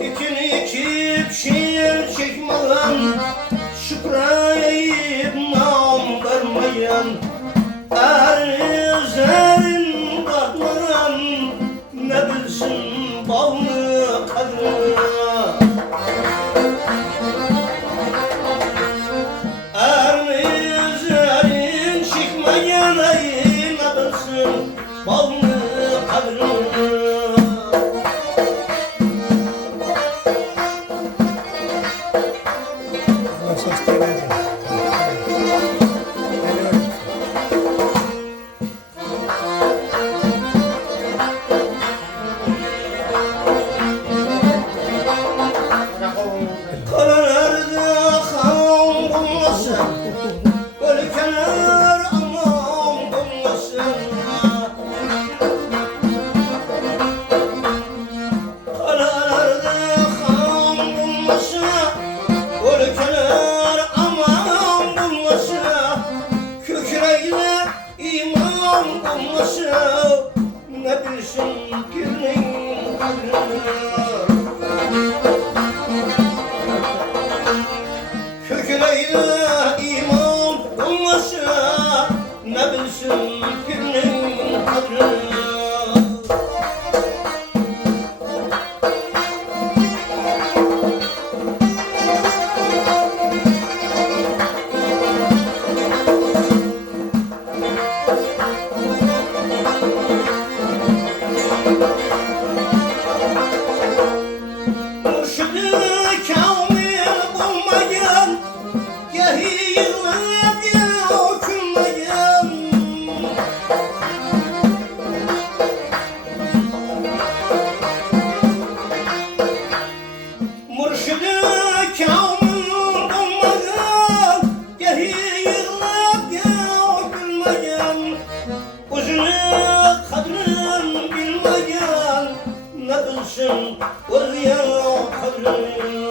İçini içip şiir çekmeyen, şükreyip nam vermeyen, erin katmayan ne bilsin bağlı kadını. Erin çıkmayan ne bilsin bağlı kadını. Karalarda kan bulmasın, ülkeler aman bulmasın. Karalarda kan bulmasın, ülkeler aman bulmasın. Kükreyle iman bulmasın, ne bilsin birinin kadrini. Köküyle iman olmasa ne bilsin birinin kadrini. Mürşid-i kamil bulmayan, gahi yığılıp dökülmeyen. Mürşid-i kamil bulmayan, gahi yığılıp dökülmeyen. Özünü kadrin bilmeyen, ne bilsin öz ya kadrini.